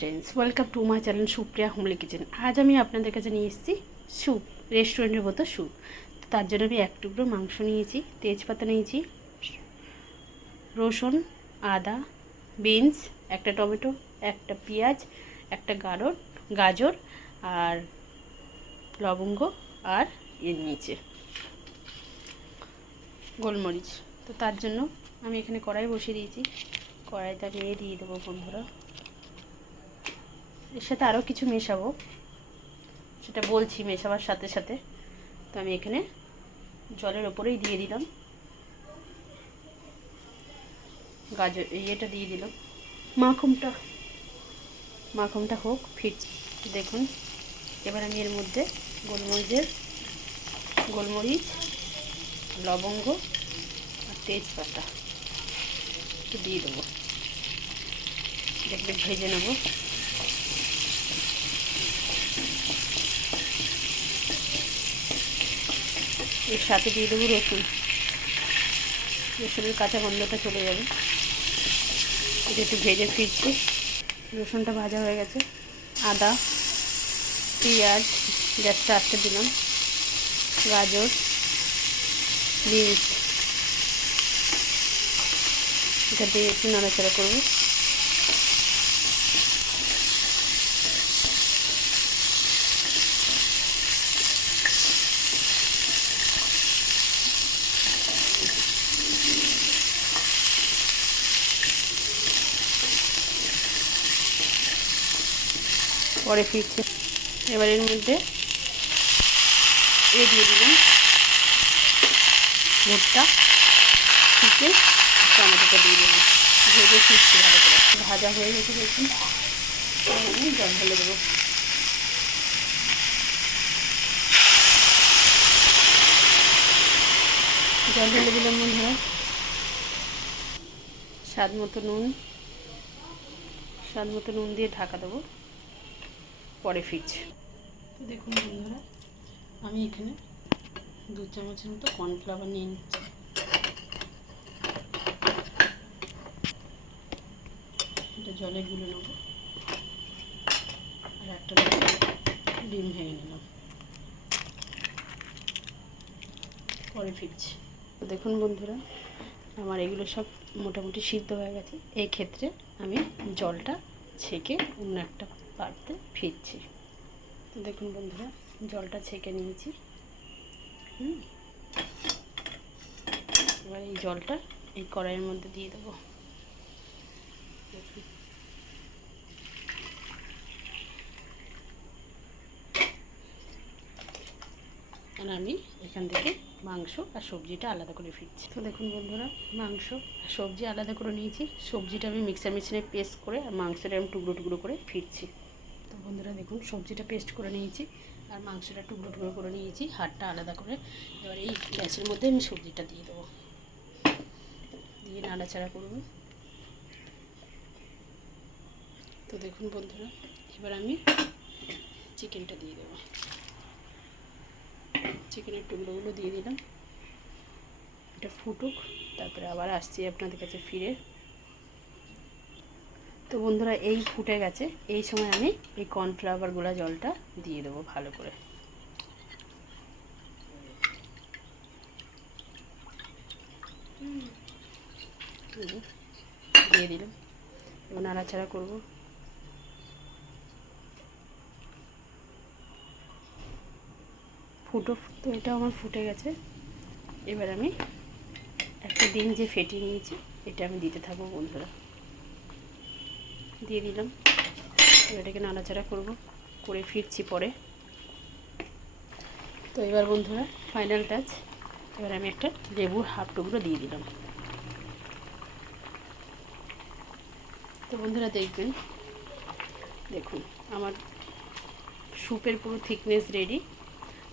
Friends, welcome to my channel Supriya homely kitchen. আজ আমি আপনাদের কাছে নিয়ে এসেছি স্যুপ, রেস্টুরেন্টের মতো স্যুপ। তার জন্য আমি এক টুকরো মাংস নিয়েছি, তেজপাতা নিয়েছি, রসুন, আদা, বিনস, একটা টমেটো, একটা পেঁয়াজ, একটা গাজর আর লবঙ্গ আর নিয়েছি গোলমরিচ। তো তার জন্য আমি এখানে কড়াই বসিয়ে দিয়েছি। কড়াইতে আমি দিয়ে দেবো বন্ধুরা, এর সাথে আরও কিছু মেশাবো, সেটা বলছি মেশাবার সাথে সাথে। তো আমি এখানে জলের ওপরেই দিয়ে দিলাম গাজর, এটা দিয়ে দিলাম মাখনটা হোক ফিরছে দেখুন। এবার আমি এর মধ্যে গোলমরিচ, লবঙ্গ আর তেজপাতা একটু দিয়ে দেবো, দেখলে ভেজে নেব। এর সাথে দিয়ে দেবো রসুনের কাঁচা গন্ধটা চলে যাবে। এটা একটু ভেজে ফিরছি। রসুনটা ভাজা হয়ে গেছে। আদা, পেঁয়াজ, গ্যাসটা আস্তে দিলাম, গাজর, বিনস, এটা দিয়ে একটু নাড়াচাড়া করবো। পরে ফিরছে। এবার এর মধ্যে দিয়ে দিলাম ভুট্টা, চিকেন, টমেটোটা দিয়ে দিলাম, ভেজে ফিরছি ভালো করে। ভাজা হয়ে গেছে দেখুন। আমি জল ঢেলে দেবো। জল ঢেলে দিলাম বন্ধুরা। স্বাদ মতো নুন দিয়ে ঢাকা দেবো, পরে ফিরছি। তো দেখুন বন্ধুরা, আমি এখানে 2 চামচের মতো কর্নফ্লাওয়ার নিয়ে নিচ্ছি। এটা জলে গুলে নেব। আর একটা ডিম ভেঙে নিলাম, পরে ফিরছি। দেখুন বন্ধুরা, আমার এগুলো সব মোটামুটি সিদ্ধ হয়ে গেছে। এই ক্ষেত্রে আমি জলটা ছেঁকে অন্য একটা পাত্রে ফিরছি। তো দেখুন বন্ধুরা, জলটা ছেঁকে নিয়েছি। এবার এই জলটা এই কড়াইয়ের মধ্যে দিয়ে দেবো। আর আমি এখান থেকে মাংস আর সবজিটা আলাদা করে ফিরছি। তো দেখুন বন্ধুরা, মাংস আর সবজি আলাদা করে নিয়েছি। সবজিটা আমি মিক্সার মেশিনে পেস্ট করে আর মাংসটা আমি টুকরো টুকরো করে ফিরছি। তো বন্ধুরা দেখুন, সবজিটা পেস্ট করে নিয়েছি আর মাংসটা টুকরো টুকরো করে নিয়েছি, হাড়টা আলাদা করে। এবার এই গ্যাসের মধ্যে আমি সবজিটা দিয়ে দেবো, দিয়ে নাড়াচাড়া করব। তো দেখুন বন্ধুরা, এবার আমি চিকেনটা দিয়ে দেবো। চিকেনের টুকরোগুলো দিয়ে দিলাম। এটা ফুটুক, তারপরে আবার আসছি আপনাদের কাছে ফিরে। তো বন্ধুরা, এই ফুটে গেছে। এই সময় আমি এই কর্নফ্লাওয়ার গুঁড়া জলটা দিয়ে দেবো ভালো করে। দিয়ে দিলাম, এবার নাড়াচাড়া করবো। তো এটা আমার ফুটে গেছে। এবার আমি একটা ডিম যে ফেটিয়ে নিয়েছি, এটা আমি দিতে থাকবো বন্ধুরা। দিয়ে দিলাম, এটাকে নাড়াচাড়া করে ফিরছি পরে। তো এবার বন্ধুরা, ফাইনাল টাচ, এবার আমি একটা লেবুর হাফ টুকরো দিয়ে দিলাম। তো বন্ধুরা দেখুন আমার স্যুপের পুরো থিকনেস রেডি।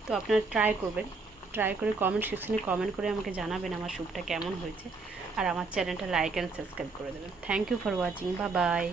তো আপনারা ট্রাই করে কমেন্ট সেকশনে কমেন্ট করে আমাকে জানাবেন আমার স্যুপটা কেমন হয়েছে। আর আমার চ্যানেলটা লাইক অ্যান্ড সাবস্ক্রাইব করে দেবেন। Thank you for watching, bye by.